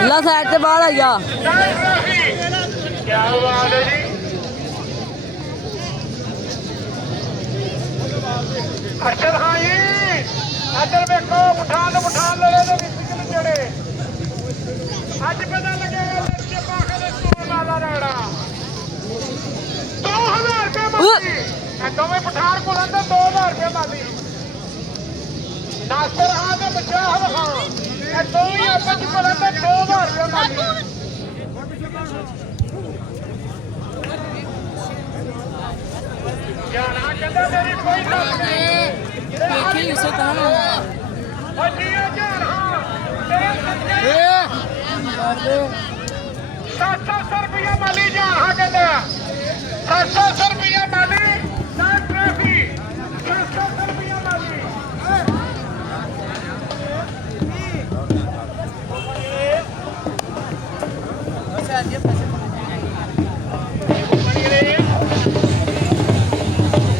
ਲਾ ਸਾਈਡ ਤੇ ਬਾਹਰ ਆ ਗਿਆ ਕੀ ਬਾਤ ਹੈ ਜੀ। ਅਰਸ਼ਦ ਹਾਂ ਜੀ ਇੱਧਰ ਵੇਖੋ ਪਠਾਨ ਲੜੇ ਦੇ ਵਿੱਚ ਜਿਹੜੇ ਅੱਜ ਪਤਾ ਲੱਗਿਆ ਲੱਗੇ ਪਾਖੇ ਦੇ ਸੂਰ ਵਾਲਾ ਰਾੜਾ 2000 ਰੁਪਏ ਮੰਗੀ ਇਹ ਦੋਵੇਂ ਪਠਾਨ ਕੋਲ ਅੰਦਰ 2000 ਰੁਪਏ ਮੰਗੀ ਨਾਸਰ ਹਾਂ ਤੇ ਬਚਾਹ ਹਾਂ ਇਹ ਦੋਵੇਂ ਆਪਸ ਵਿੱਚ ਕੋਲ ਅੰਦਰ 2000 ਰੁਪਏ ਮੰਗੀ ਜਾਨਾ ਕਹਿੰਦਾ ਮੇਰੀ ਕੋਈ ਗੱਲ ਨਹੀਂ ਦੇਖੀ ਉਸੇ ਤਰ੍ਹਾਂ ਵਧੀਆ ਜਾਨ ਹਾਂ $700 ਰੁਪਇਆ ਮਾਲੀ ਜਾਨ ਹਾਂ ਕਹਿੰਦਾ $700 ਰੁਪਇਆ ਮਾਲੀ ਨਾ ਟਰਾਫੀ $700 ਰੁਪਇਆ ਮਾਲੀ ਅੱਛਾ ਜੀ